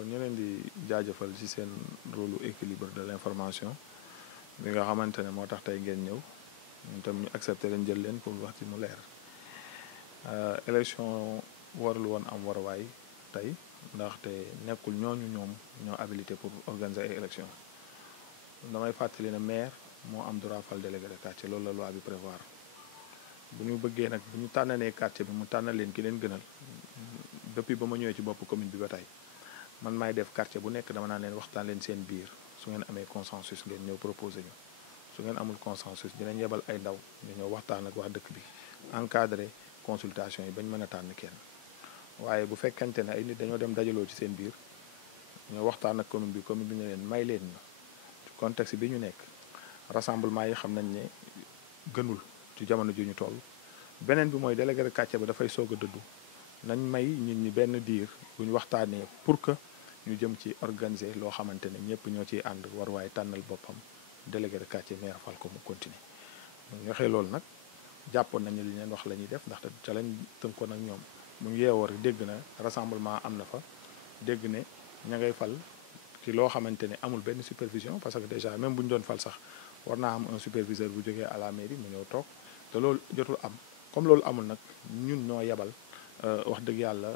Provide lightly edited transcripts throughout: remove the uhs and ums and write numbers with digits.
d'abord ñu leen di jaajëfal ci seen rôle équilibre de l'information bi nga xamante ne moo tax tey ngeen ñëw ñun tam ñu accepté leen jël leen pour wax ci mu leer élection warul woon am waruwaay tey ndaxte nekkul ñooñu ñoom ñoo habilité pour organiser ay élection damay fàttali ne maire moo am droit fal délégué de quartier loolu la loi bi prévoir bu ñu bëggee nag bu ñu tànnalee quartier bi mu tànnal leen ki leen gënal depuis ba ma ñëwee ci bopp commune bi ba tey man maay def quartier bu nekk dama naan leen waxtaan leen seen biir su ngeen amee consensus ngeen ñëw proposé ñu su ngeen amul consensus dinañ yebal ay ndaw ñu ñëw waxtaan ak wax dëkk bi encadré consultation yi bañ mën a tànn kenn waaye bu fekkente ne ay nit dañoo dem dajaloo ci seen biir ñoo waxtaan ak commune bi ne leen may leen ñu ci contexte bi ñu nekk rassemblement yi xam nañ ne gënul ci jamono ji ñu toll beneen bi mooy délégué de quartier ba dafay soog a dëddu nañ may nit ñi benn diir bu ñu waxtaanee pour que ñu jëm ci organiser loo xamante ne ñëpp ñoo ciy ànd war waaye tànnal boppam délégué de quartier maire fal ko mu continuer ñu waxee loolu nag jàppoon nañu li leen wax la ñuy def ndaxte ca lañ tënkoon ak ñoom bu ñu yeewoo rek dégg na rassemblement am na fa dégg ne ña ngay fal ci loo xamante ne amul benn supervision parce que déjà même bu ñu doon fal sax war naa am un superviseur bu jógee à la mairie mu ñëw toog te loolu jotul am comme loolu amul nag ñun ñoo yebal wax dëgg yàlla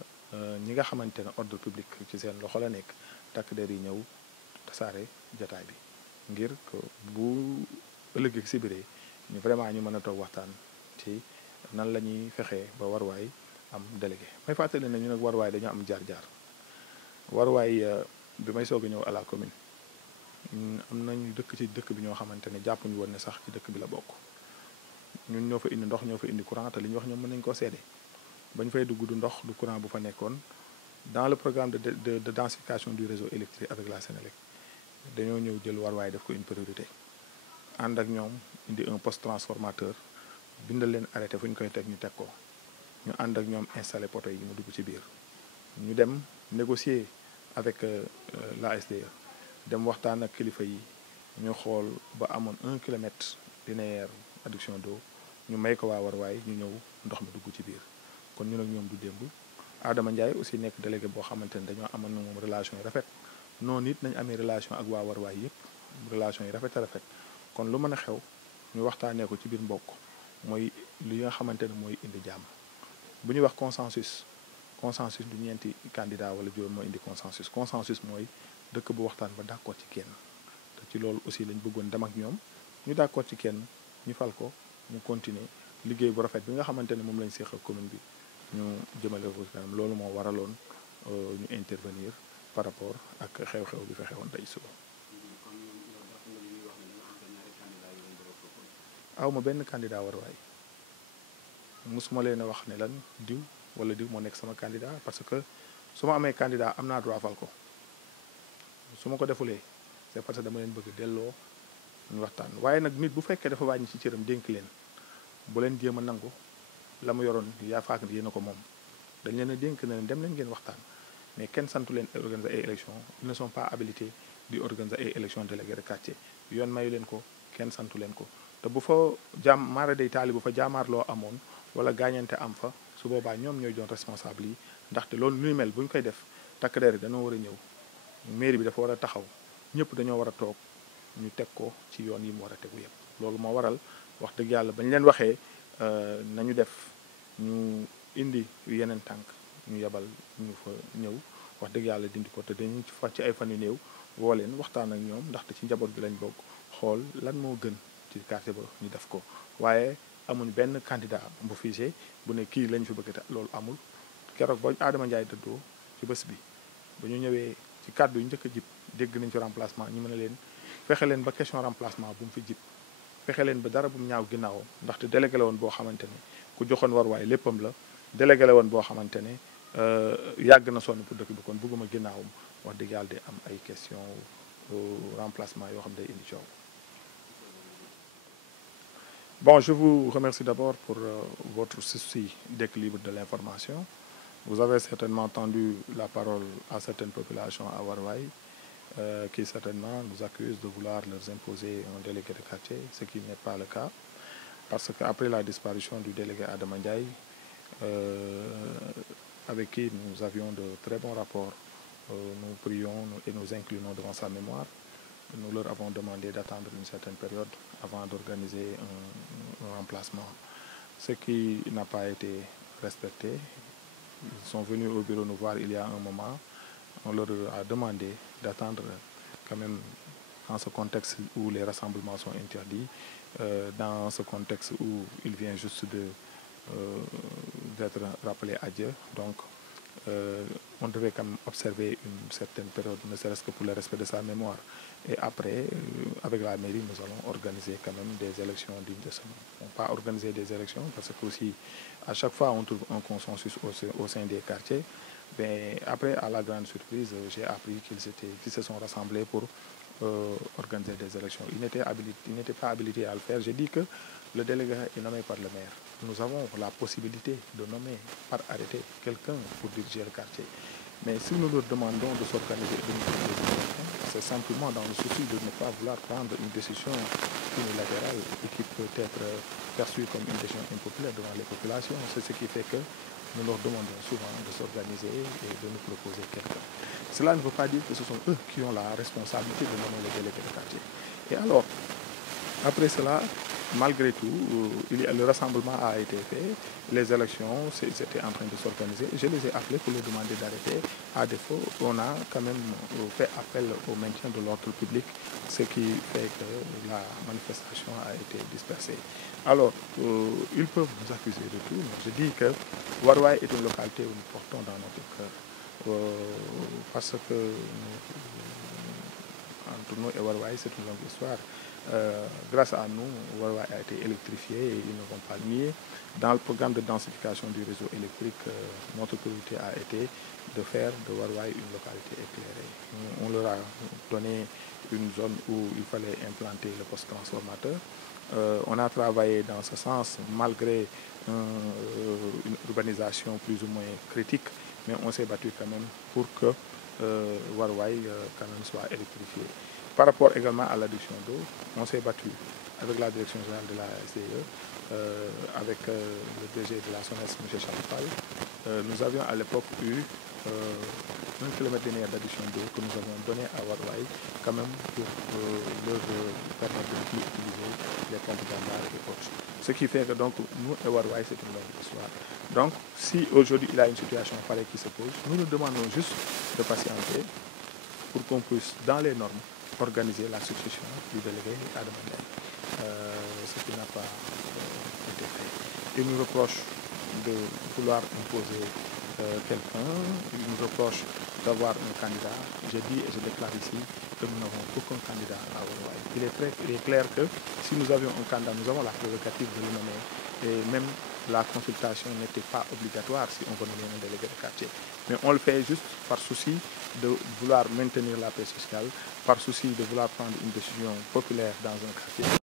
ñi nga xamante ne ordre public ci seen loxo la nekk takk der yi ñëw tasaare jataay bi ngir que bu ëllëg si biree ñu vraiment ñu mën a toog waxtaan ci nan la ñuy fexee ba warwaay am délégué may fàttali ne ñu nag warwaay dañoo am jaar-jaar warwaay bi may soog a ñëw à la commune am nañu dëkk ci dëkk bi ñoo xamante ne jàppuñu woon ne sax ci dëkk bi la bokk ñun ñoo fa indi ndox ñoo fa indi courant te li ñu wax ñoom mën nañu koo seede bañ fay dugg du ndox du courant bu fa nekkoon dans le programme de densification du réseau électrique avec la Sénélec dañoo ñëw jël warwaay def ko une priorité ànd ak ñoom indi un poste transformateur bindal leen arrêté fu ñu koy teg ñu teg ko ñu ànd ak ñoom installé poto yi mu dugg ci biir ñu dem négocier avec la SDE dem waxtaan ak kilifa yi ñu xool ba amoon 1 kilomètre linéaire adduction d'eau ñu may ko waa warwaay ñu ñëw ndox mi dugg ci biir kon ñun ak ñoom du démb Adama Ndiaye aussi nekk délégué boo xamante ne dañoo amoon na moom relation yi rafet noonu it nañ amee relation ak waa warwaay yëpp relation yi rafet a rafet kon lu mën a xew ñu waxtaanee ko ci biir mbokk mooy li nga xamante ne mooy indi jàmm bu ñuy wax consensus du ñeenti candidat wala juróom mooy indi consensus mooy dëkk bu waxtaan ba d'accord ci kenn te ci loolu aussi lañ bëggoon dem ak ñoom ñu d'accord ci kenn ñu fal ko mu continuer liggéey bu rafet bi nga xamante ne moom lañ seq ak commune bi ñu jëmale ko kanam loolu moo waraloon ñu intervenir par rapport ak xew-xew bi fa xewoon tey suba. aw ma benn candidat warwaay musuma leen a wax ne lan diw wala diw moo nekk sama candidat parce que su ma amee candidat am naa droit fal ko su ma ko defulee c'est parce que dama leen bëgg delloo ñu waxtaan waaye nag nit bu fekkee dafa wàññi ci cëram dénk leen bu leen jéem a nangu la mu yoroon yaa faak yéen a ko moom dañ leen a dénk na leen dem leen ngeen waxtaan mais kenn santu leen organiser ay élections ils ne sont pas habilités di organiser ay élections délégués de quartier yoon mayu leen ko kenn santu leen ko te bu fa maara day taali bu fa jaamaarloo amoon wala gaañante am fa su boobaa ñoom ñooy doon responsable yi ndaxte loolu nuy mel bu ñu koy def takk der yi dañoo war a ñëw mairie bi dafa war a taxaw ñëpp dañoo war a toog ñu teg ko ci yoon yi mu war a tegu yëpp loolu moo waral wax dëgg yàlla bañ leen waxee nañu def ñu indi yeneen tànk ñu yebal ñu fa ñëw wax dëgg yàlla dindi ko te dañu ci ay fan yu néew woo leen waxtaan ak ñoom ndaxte ci njaboot bi lañ bokk xool lan moo gën ci quartier ba ñu def ko waaye amuñ benn candidat bu figé bu ne kii lañ fi bëgg te loolu amul keroog ba Adama Ndiaye dëddoo ci bés bi ba ñu ñëwee ci kàddu yu njëkk a jib dégg nañ ci remplacement ñu mën a leen fexe leen ba question remplacement bu mu fi jib fexe leen ba dara bu mu ñaaw ginnaawam ndaxte délégué la woon boo xamante ne ku joxoon war waaye léppam la délégué la woon boo xamante ne yàgg na sonn pour dëkk bi kon bëgguma ginnaawam wax dëgg yàlla di am ay question remplacement yoo xam ne day indi coow. Bon, je vous remercie d'abord pour votre souci d'équilibre de l'information. Vous avez certainement tendu la parole à certaines populations à Warwaï qui certainement nous accusent de vouloir leur imposer un délégué de quartier, ce qui n'est pas le cas. Parce qu'après la disparition du délégué Adama Ndiaye, avec qui nous avions de très bons rapports nous prions et nous inclinons devant sa mémoire. Nous leur avons demandé d'attendre une certaine période avant d'organiser un remplacement. Ce qui n'a pas été respecté. Ils sont venus au bureau nous voir il y a un moment. On leur a demandé d'attendre quand même dans ce contexte où les rassemblements sont interdits, dans ce contexte où il vient juste d'être rappelé à Dieu. Donc, on devait quand même observer une certaine période, ne serait-ce que pour le respect de sa mémoire. Et après, avec la mairie, nous allons organiser quand même des élections dignes de ce nom. Pas organiser des élections, parce que aussi, à chaque fois, on trouve un consensus au sein des quartiers. Mais après, à la grande surprise, j'ai appris qu'ils se sont rassemblés pour organiser des élections. Ils n'étaient pas habilités à le faire. J'ai dit que le délégué est nommé par le maire. Nous avons la possibilité de nommer par arrêté quelqu'un pour diriger le quartier. Mais si nous leur demandons de s'organiser c'est simplement dans le souci de ne pas vouloir prendre une décision unilatérale et qui peut être perçue comme une décision impopulaire devant les populations. C'est ce qui fait que nous leur demandons souvent de s'organiser et de nous proposer quelqu'un. Cela ne veut pas dire que ce sont eux qui ont la responsabilité de nommer les délégués de quartier. Et alors, après cela, malgré tout, le rassemblement a été fait, les élections étaient en train de s'organiser. Je les ai appelés pour leur demander d'arrêter. À défaut, on a quand même fait appel au maintien de l'ordre public, ce qui fait que la manifestation a été dispersée. Alors, ils peuvent nous accuser de tout, mais je dis que Warwaï est une localité où nous portons dans notre cœur. Parce que entre nous et Warwaï, c'est une longue histoire. Grâce à nous, Warwaï a été électrifié et ils ne vont pas le nier. Dans le programme de densification du réseau électrique, notre priorité a été de faire de Warwaï une localité éclairée. On leur a donné une zone où il fallait implanter le poste transformateur. On a travaillé dans ce sens malgré une urbanisation plus ou moins critique, mais on s'est battu quand même pour que Warwaï quand même soit électrifié. Par rapport également à l'adduction d'eau, on s'est battu avec la direction générale de la SDE, avec le DG de la SONES, M. Chapal. Nous avions à l'époque eu 1 km d'adduction d'eau que nous avons donné à Warwaï, quand même pour leur permettre de utiliser les pompes d'Andar et autres. Ce qui fait que donc nous et Warwaï, c'est une longue histoire. Donc, si aujourd'hui il y a une situation pareille qui se pose, nous nous demandons juste de patienter pour qu'on puisse, dans les normes, organiser la succession du délégué à demander, ce qui n'a pas été fait. Il nous reproche de vouloir imposer quelqu'un, il nous reproche d'avoir un candidat. Je dis et je déclare ici que nous n'avons aucun candidat à Warwaï. Il est clair que si nous avions un candidat, nous avons la prérogative de le nommer. Et même la consultation n'était pas obligatoire si on veut nommer un délégué de quartier. Mais on le fait juste par souci de vouloir maintenir la paix sociale, par souci de vouloir prendre une décision populaire dans un quartier.